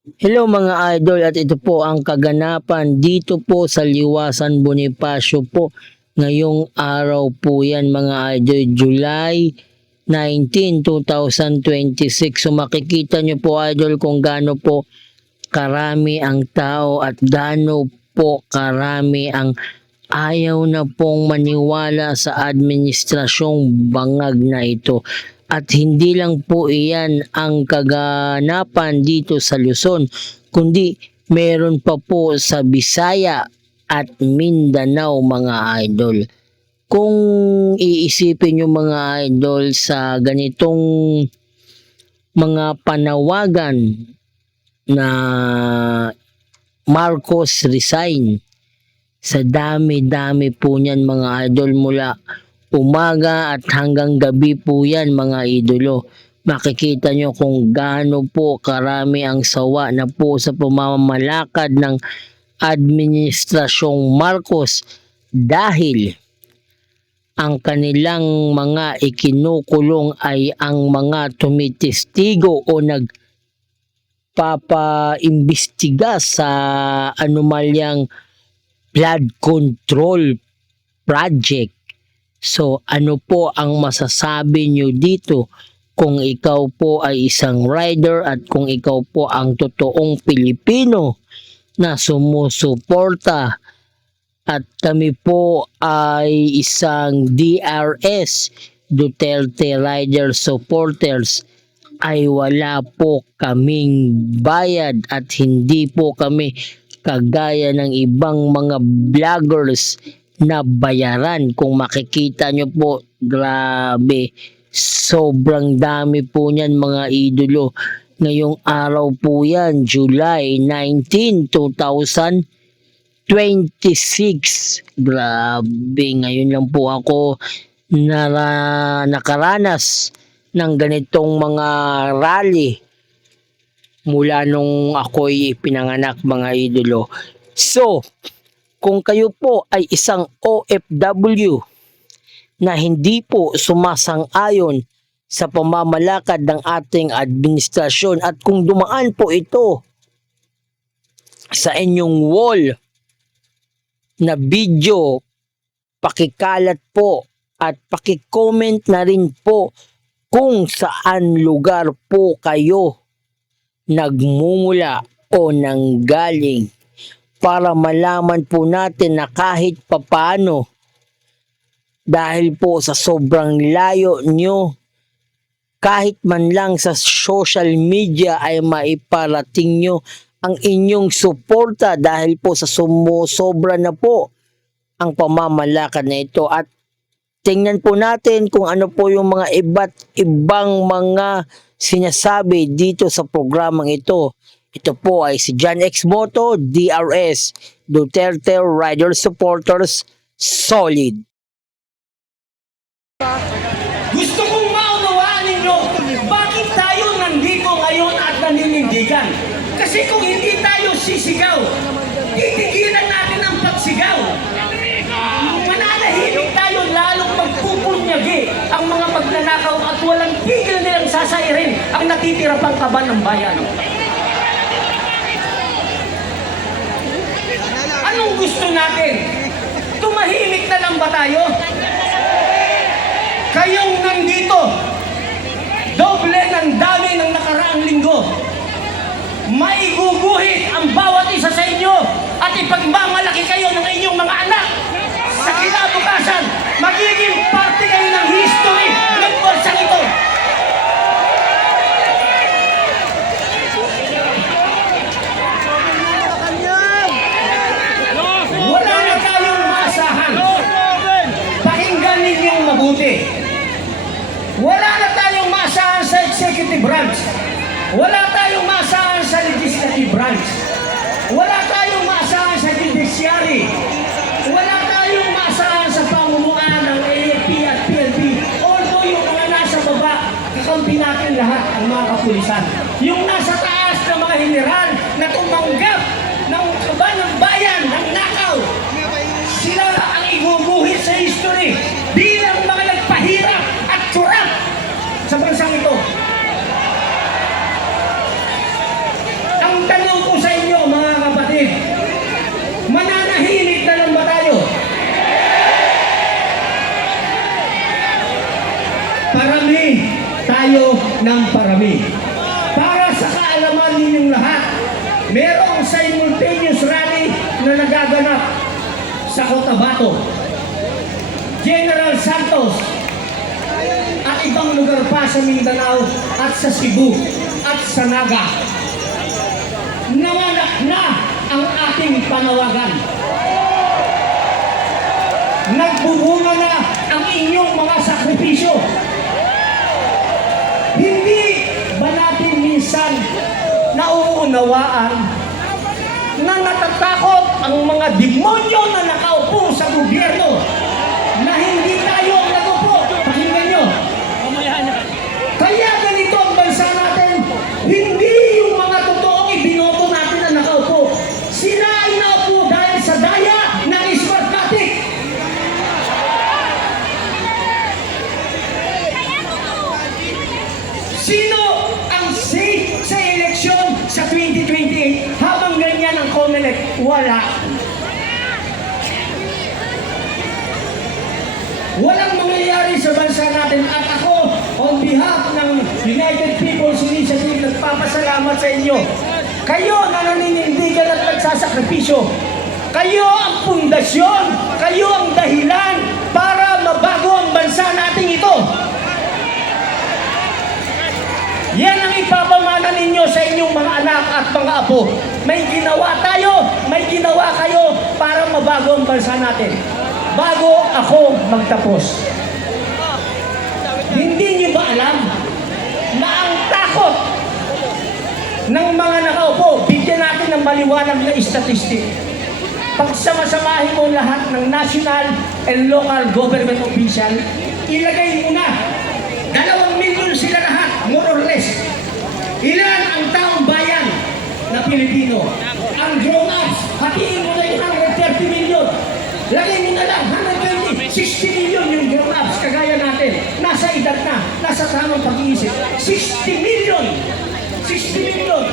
Hello mga idol, at ito po ang kaganapan dito po sa Liwasan Bonifacio po. Ngayong araw po yan mga idol, July 19, 2026. So makikita nyo po idol kung gaano po karami ang tao at gaano po karami ang ayaw na pong maniwala sa administrasyong bangag na ito. At hindi lang po iyan ang kaganapan dito sa Luzon, kundi meron pa po sa Bisaya at Mindanao mga idol. Kung iisipin nyo mga idol sa ganitong mga panawagan na Marcos resign, sa dami-dami po niyan mga idol, mula umaga at hanggang gabi po yan mga idolo. Makikita nyo kung gaano po karami ang sawa na po sa pamamalakad ng Administrasyong Marcos dahil ang kanilang mga ikinukulong ay ang mga tumitestigo o nagpapaimbestiga sa anomalyang flood control project. So ano po ang masasabi nyo dito kung ikaw po ay isang rider at kung ikaw po ang totoong Pilipino na sumusuporta at kami po ay isang DRS, Duterte Rider Supporters, ay wala po kaming bayad at hindi po kami kagaya ng ibang mga vloggers na bayaran. Kung makikita nyo po, grabe, sobrang dami po niyan mga idolo. Ngayong araw po yan, July 19, 2026. Grabe, ngayon lang po ako nakaranas ng ganitong mga rally mula nung ako'y pinanganak mga idolo. So, kung kayo po ay isang OFW na hindi po sumasang-ayon sa pamamalakad ng ating administrasyon at kung dumaan po ito sa inyong wall na video, pakikalat po at pakicomment na rin po kung saan lugar po kayo nagmumula o nanggaling para malaman po natin na kahit papano, dahil po sa sobrang layo nyo, kahit man lang sa social media ay maiparating nyo ang inyong suporta dahil po sa sumusobra na po ang pamamalakad na ito. At tingnan po natin kung ano po yung mga iba't ibang mga sinasabi dito sa programang ito. Ito po ay si John X Moto, DRS, Duterte Rider Supporters, Solid. Gusto kong maunawaan ninyo bakit tayo nandito ngayon at naninindigan. Kasi kung hindi tayo sisigaw, titigilan natin ang pagsigaw. Mananahimik tayo, lalong magpupunyagi ang mga magnanakaw at walang tigil nilang sasairin ang natitira pang kaban ng bayan. Anong gusto natin? Tumahimik na lang ba tayo? Kayong nandito, doble ng dami ng nakaraang linggo. Maiguguhit ang bawat isa sa inyo at ipagmamalaki kayo ng inyong mga anak. Sa kinabukasan, magiging parte kayo ng history ng bansang ito. Wala na tayong maasahan. Pakinggan ninyong mabuti. Wala na tayong maasahan sa executive branch. Wala tayong maasahan sa legislative branch. Wala tayong maasahan sa judiciary. Wala tayong maasahan sa pamumuan ng AFP at PNP. Although yung mga nasa baba, kakampi natin lahat ang mga kapulisan. Yung nasa taas na mga general na tumanggap ng kaban ng bayan, ng nakaw, sila ang iguguhit sa history bilang mga nagpahirap at corrupt sa bansang ito. Ang ninyong lahat, merong simultaneous rally na nagaganap sa Cotabato, General Santos, at ibang lugar pa sa Mindanao at sa Cebu at sa Naga. Nanganak na ang ating panawagan. Nagbubunga na ang inyong mga sakripisyo. Hindi ba natin minsan nauunawaan na natatakot ang mga demonyo na nakaupo sa gobyerno na hindi tayo ang nagupo? Pakinggan nyo. Kaya ganito ang bansa natin, hindi yung mga totoong ibinoto natin na nakaupo. Sila ay naupo dahil sa daya ng Smartmatic. Sino ang safe sa eleksyon sa 2028 habang ganyan ang COMELEC? Wala. Walang mangyayari sa bansa natin at ako, on behalf ng United People's Initiative, nagpapasalamat sa inyo. Kayo na naninindigan at nagsasakripisyo. Kayo ang pundasyon, kayo ang dahilan para mabago ang bansa natin ito. Yan ang ipapamana ninyo sa inyong mga anak at mga apo. May ginawa tayo, may ginawa kayo para mabago ang bansa natin. Bago ako magtapos. Hindi niyo ba alam na ang takot ng mga nakaupo, bigyan natin ng maliwanag na statistic. Pagsamasamahin mo lahat ng national and local government official, ilagay mo na 2 milyon sila lahat, more or less. Ilan ang taong bayan na Pilipino? Ang grown-ups, hatiin mo na yung 130 milyon. Lagay mo na lang, 120, 60 milyon yung grown-ups, kagaya natin. Nasa edad na, nasa tamang pag-iisip. 60 milyon! 60 milyon!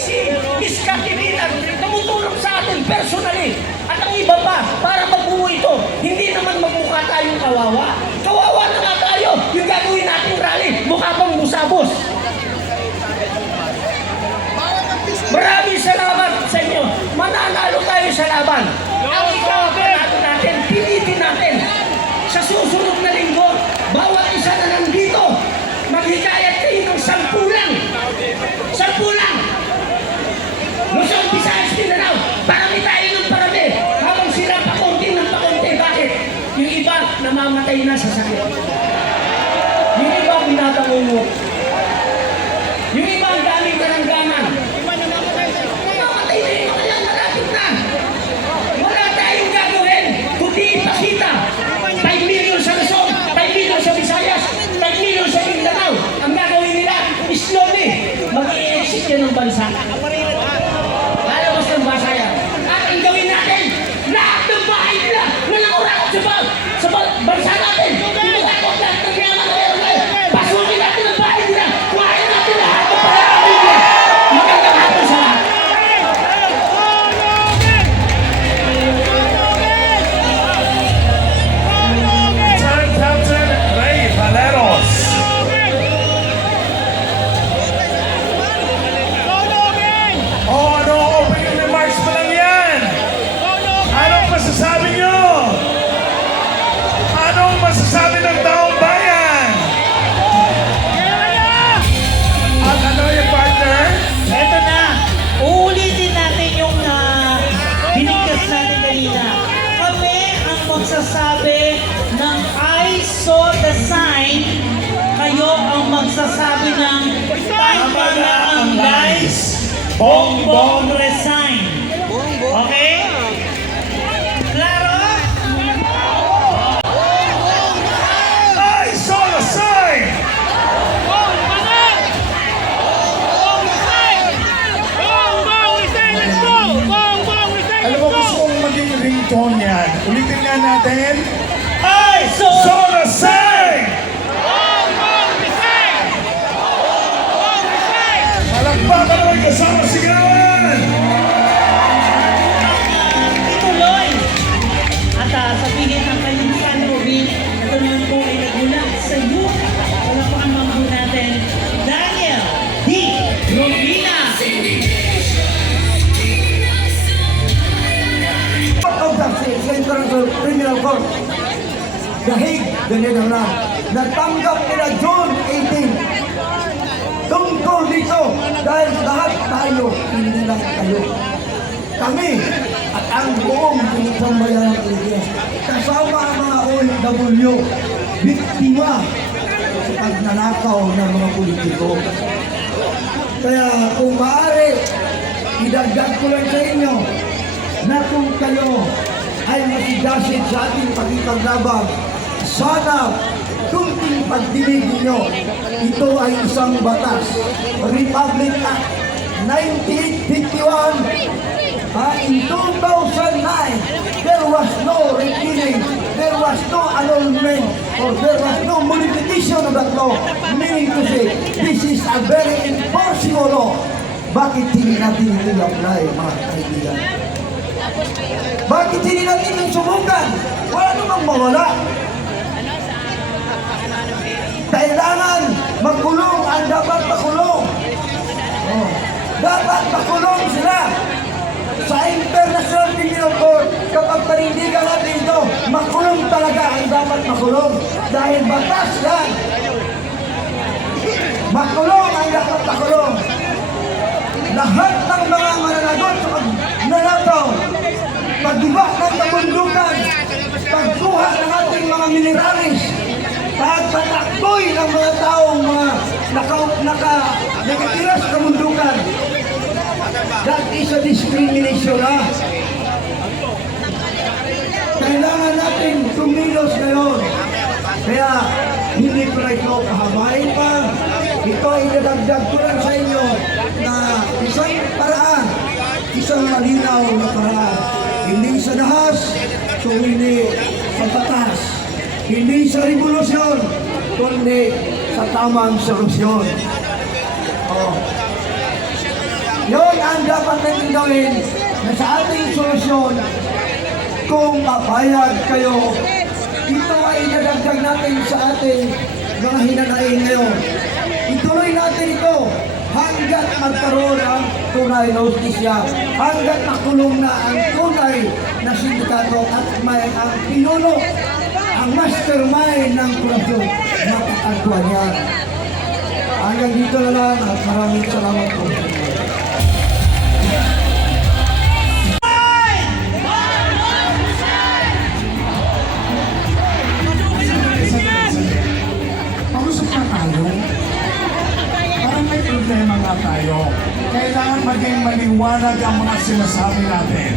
Si Miss Kativitan, tumutulong sa atin personally. At ang iba pa, para mabuo ito, hindi naman magmukha tayong kawawa. Kawawa na nga tayo, yung gagawin nating rally, mukha pang musabos. Maraming salamat sa inyo. Mananalo tayo sa laban. Ang ikawapan natin, pilitin natin. Sa susunod na linggo, bawat isa na nandito, maghikayat kayo ng 10 lang. 10 lang. Luzon, Visayas, Mindanao, parami tayo ng parami. Habang sila pakunti ng pakunti. Bakit? Yung iba namamatay na sa sakit. Yung iba binabangungot. Yung iba ang daming karangganan. Namamatay na yung mga yan, malapit na. Wala tayong gagawin kundi ipakita. 5 million sa Luzon, 5 million sa Visayas, 5 million sa Mindanao. Ang gagawin nila, slowly, mag-i-exit yan ng bansa. Lalabas ng bansa yan. At ang gawin natin, lahat ng bahay nila na nakurakot sa bansa natin. Tinatakot lahat ng yaman na meron tayo. Pasukin natin ang bahay nila. Kuhain natin lahat ng pagkakaroon nila. Magandang hapon sa lahat. Time Captain Ray Valeros. Oh, ano, opening remarks pa lang yan. Anong masasabi nyo? Anong masasabi ng taong bayan? At ano yung partner? Eto na, uulitin natin yung binigkas natin kanina. Kami ang magsasabi ng I saw the sign, kayo ang magsasabi ng tama na ang guys, Bongbong resign. Okay? Klaro? I saw the sign! Alam mo, gusto kong maging ringtone yan. Ulitin nga natin. I saw Saw the sign! Palakpakan naman kasama sigawan! ituloy. At sabihin ang kanyang sanrobin, ito naman po ay nagmula sa iyo. Wala po ang mga natin, Daniel D. Rubin. Criminal Court. The Hague, the Netherlands. Natanggap nila June 18. Tungkol dito dahil lahat tayo, hindi lang kayo. Kami at ang buong pinasambayan ng Pilipinas. Kasama ang mga OFW, biktima sa pagnanakaw ng mga politiko. Kaya kung maaari, idagdag ko lang sa inyo na kung kayo ay masigasid sa ating pagkikaglabang, sana kunting pagdinig ninyo, ito ay isang batas. Republic Act 9851. In 2009, there was no repealing, there was no annulment, or there was no modification of that law. Meaning to say, this is a very enforceable law. Bakit hindi natin ito i-apply, mga kaibigan? Bakit hindi natin ito subukan? Wala namang mawala. Kailangan magkulong ang dapat makulong. Oh. Dapat makulong sila. Sa International Criminal Court, kapag panindigan natin ito, makulong talaga ang dapat makulong. Dahil batas yan. Makulong ang dapat makulong. Lahat ng mga mananagot sa pagnanakaw, pagdiba ng kabundukan, pagkuha ng ating mga mineralis, pagpatakboy ng mga taong mga nakatira sa kabundukan. That is a discrimination, ha? Kailangan natin tumilos ngayon. Kaya, hindi ko na ito kahamain pa. Ito ay nadagdag ko lang sa inyo na isang paraan, isang malinaw na paraan. Hindi sa dahas, so hindi sa batas. Hindi sa revolusyon, kundi sa tamang solusyon. Oh. Yun ang dapat natin gawin na sa ating solusyon. Kung papayag kayo, ito ay idadagdag natin sa ating mga hinanain ngayon. Ituloy natin ito hanggat magkaroon ang tunay na hustisya, hanggat nakulong na ang tunay na sindikato at may ang pinuno, ang mastermind ng korupsyon, matatagpuan yan. Hanggang dito na lang at maraming salamat po. Pag-usap na tayo. Parang may problema nga tayo. Kailangan maging maliwanag ang mga sinasabi natin.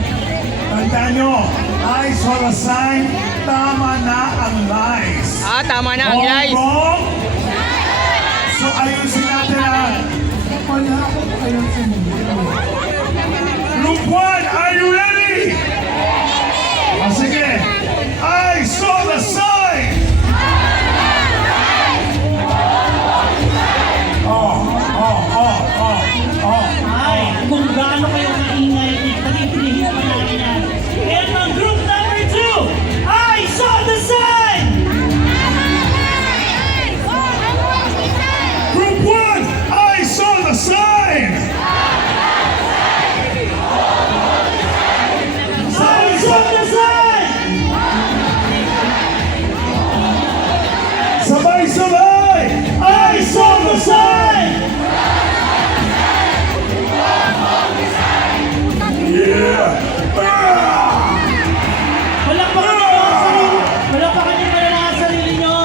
Tandaan nyo, I saw a sign, tama na ang lies. Tama na ang lies. Wrong? So ayusin natin ang wala ko ayusin. Group 1, are you ready? Sige. I saw the sign. Ay, kung gaano kayo maingay, pag-ipilihin pa natin yan. And ang group number 2, I saw the sign! Group 1, I saw the sign. I saw the sign! Sabay-sabay, I saw the sign. Yeah. Wala pa kanyang malalakas sa sarili nyo.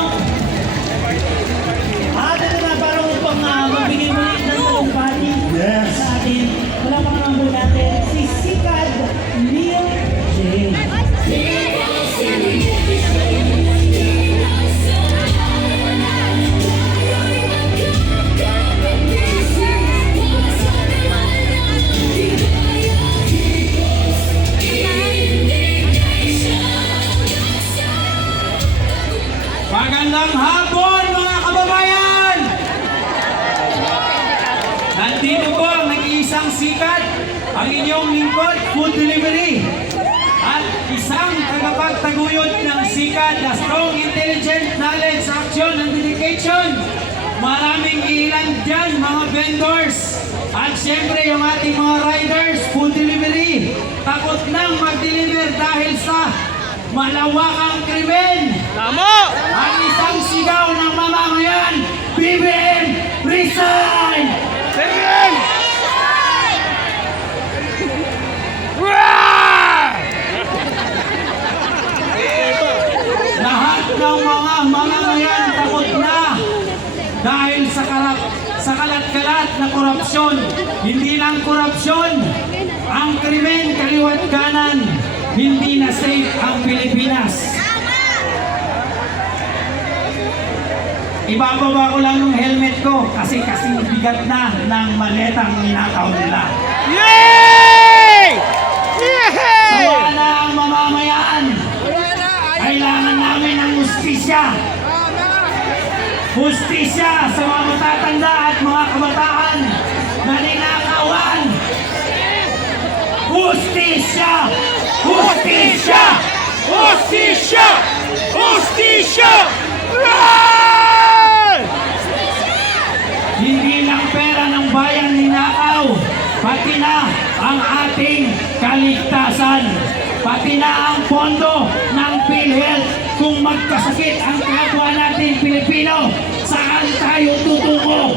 At ito na parang upang magbigay muli ng talumpati Yes. sa atin. Wala pa naman po natin si Sikad Neil J. Magandang hapon mga kababayan! Nandito po ang nag-iisang sikat, ang inyong lingkod, food delivery. At isang tagapagtaguyod ng sikat na strong, intelligent, knowledge, action, and dedication. Maraming ilan dyan mga vendors. At syempre yung ating mga riders, food delivery. Takot nang mag-deliver dahil sa malawakang krimen. Ang isang sigaw ng mamamayan, BBM, resign! Lahat ng mga mamamayan takot na dahil sa kalat-kalat na korupsyon. Hindi lang korupsyon, ang krimen kaliwat kanan. Hindi na safe ang Pilipinas. Ibababa ko lang yung helmet ko kasi bigat na ng maletang ninakaw nila. Sawa na ang mamamayan. Kailangan namin ng hustisya. Hustisya sa mga matatanda at mga kabataan na ninakawan. Hustisya! Hustisya! Hustisya! Hustisya! Hindi lang pera ng bayan ninakaw, pati na ang ating kaligtasan, pati na ang pondo ng PhilHealth. Kung magkasakit ang kapwa natin Pilipino, saan tayo tutungo?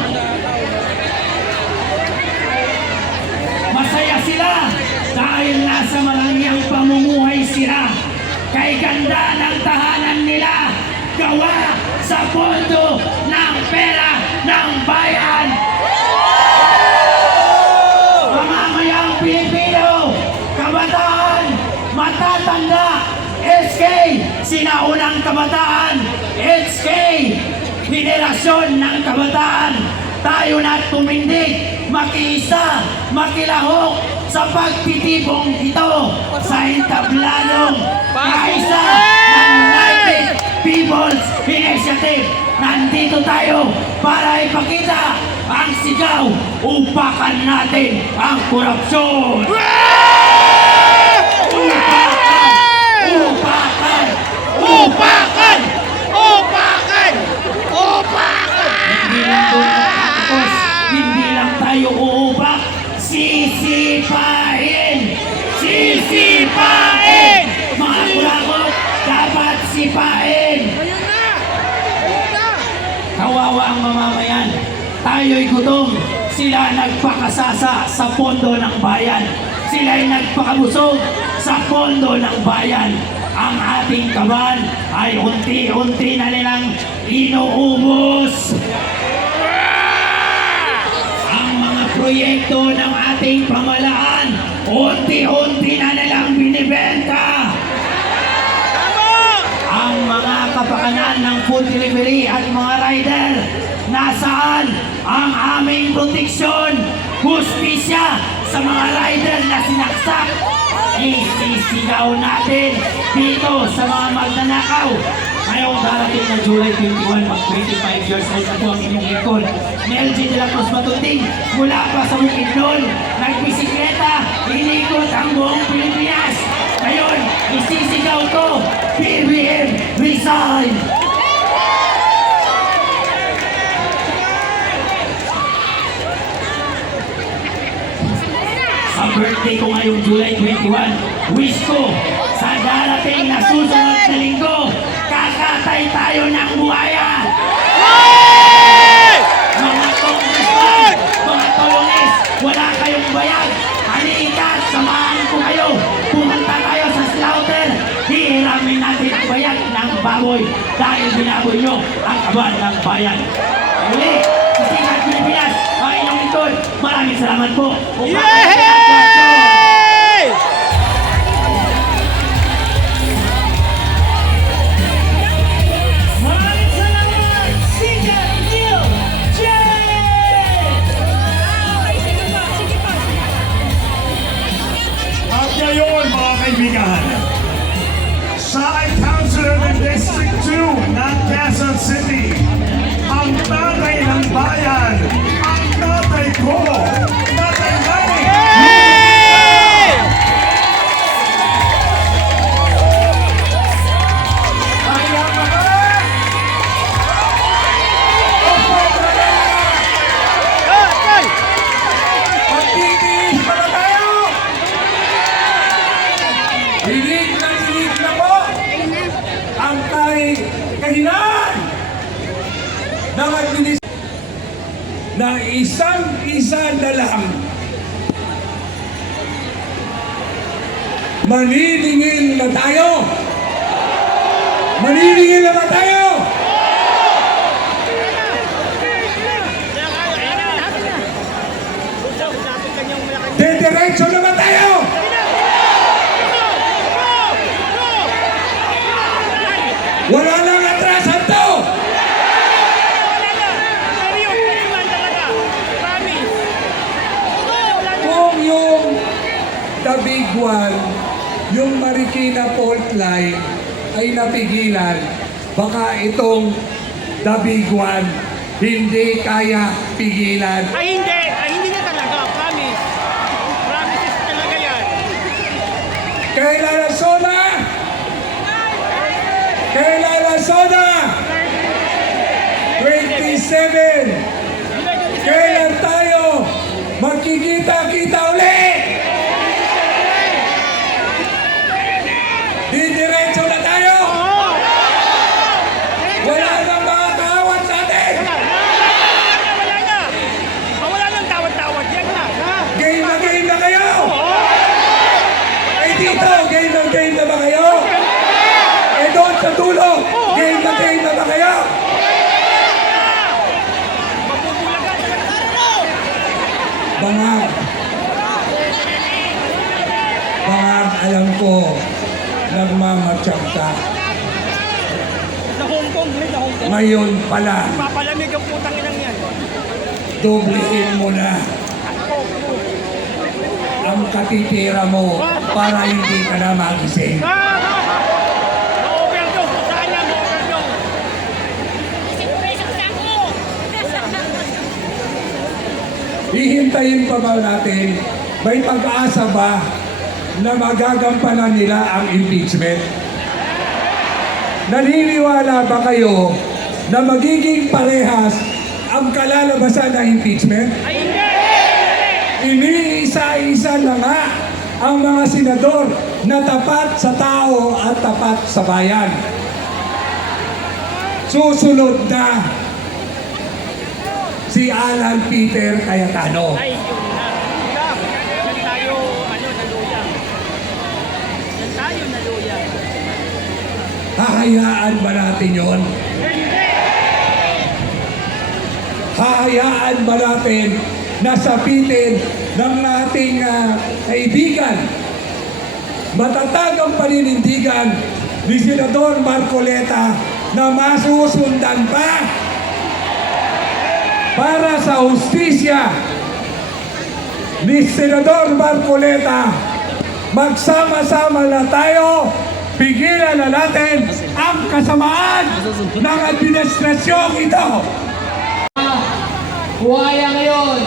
Masaya sila dahil nasa marangyang pamumuhay sila. Kay ganda ng tahanan nila, gawa sa pondo ng pera ng bayan. Mamamayang Pilipino, kabataan, matatanda, SK, sinaunang kabataan, SK, henerasyon ng kabataan, tayo na tumindig, makiisa, makilahok sa pagtitipong ito sa entabladong kaisa ng United People's Initiative. Nandito tayo para ipakita ang sigaw, upakan natin ang korupsyon. Upakan! Upakan! Upakan! Upakan! Upakan! Hindi lang doon natapos, hindi lang tayo uupak, sisipain! Sisipain! Mga kulakot, dapat sipain! Kawawa ang mamamayan. Tayo'y gutom. Sila nagpakasasa sa pondo ng bayan. Sila'y nagpakabusog sa pondo ng bayan. Ang ating kaban ay unti-unti na nilang inuubos. Ang mga proyekto ng ating pamalaan, unti-unti na nilang binibenta. Ang mga kapakanan ng food delivery at mga rider, nasaan ang aming proteksyon? Hustisya sa mga rider na sinaksak. Isisigaw natin dito sa mga magnanakaw. Ngayong darating na July 21, mag-25 years old na po ang inyong lingkod. Melgy de la Cruz Matuting, mula pa sa Bukidnon, nagbisikleta, inikot ang buong Pilipinas. Ngayon, isisigaw ko, BBM, resign! Sa birthday ko ngayong July 21, wish ko sa darating na susunod na linggo, kakatay tayo ng buhaya! Mga congressman, mga tolones, wala kayong bayag. Halika, samahan ko kayo. Pumunta tayo sa slaughter. Hihiramin natin ang bayag ng baboy dahil binaboy nyo ang kaban ng bayan. Muli, sa Sikat Pilipinas, ang inyong lingkod. Maraming salamat po. Maraming salamat, Sikat Neil J! At ngayon, mga kaibigan, sa Councilor ng District 2 ng Quezon City, ang tatay ng bayan, ang tatay ko, tatay namin. Kaya mga! Magtitiis pa na tayo! Hilig na po! ng administrasyon na isang-isa na lang maniningil na tayo. Maniningil na ba tayo? Dediretso na ba tayo? Wala nang atrasan to! Kung yung the big one, yung Marikina fault line ay napigilan, baka itong the big one hindi kaya pigilan. Ay hindi na talaga, promise. Promises talaga yan. Kailan ang soda? Kailan ang soda? 27! Kailan tayo magkikita-kita ulit? Didiretso na tayo! Wala nang mga kaawat sa atin! Wala na. Wala nang tawad-tawad yan na. Game na kayo! Ay dito, game na ba kayo? Eh doon sa dulo, game na ba kayo? Bangag, alam ko, nagmamatsyag ka. Sa Hong Kong, sa Hong Kong. Ngayon pala, Papalamig ang putang inang yan. doblehin mo na ang katitira mo para hindi ka na magising. Ma-overdose. Saan yan? Ma-overdose. Hihintayin pa ba natin? May pag-asa ba na magagampanan nila ang impeachment? Naniniwala ba kayo na magiging parehas ang kalalabasan ng impeachment? Ay hindi! Iniisa-isa na nga ang mga senador na tapat sa tao at tapat sa bayan. Susunod na si Alan Peter Cayetano. Ay, yun na. Yan tayo, naluya. Yan tayo, naluya. Hahayaan ba natin yon? Hahayaan ba natin na sapitin ng ating kaibigan, matatag ang paninindigan ni Senador Marcoleta na masusundan pa para sa hustisya ni Senador Marcoleta? Magsama-sama na tayo, pigilan na natin ang kasamaan ng administrasyong ito. Buhaya ngayon!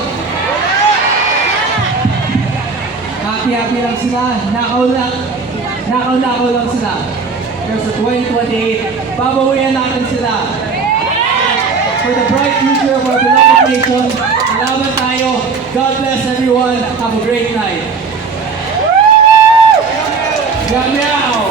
Happy lang sila. Nakaw lang sila. Pero sa 2028, babawian natin sila. For the bright future of our beloved nation, salamat tayo. God bless everyone. Have a great night. Meow meow!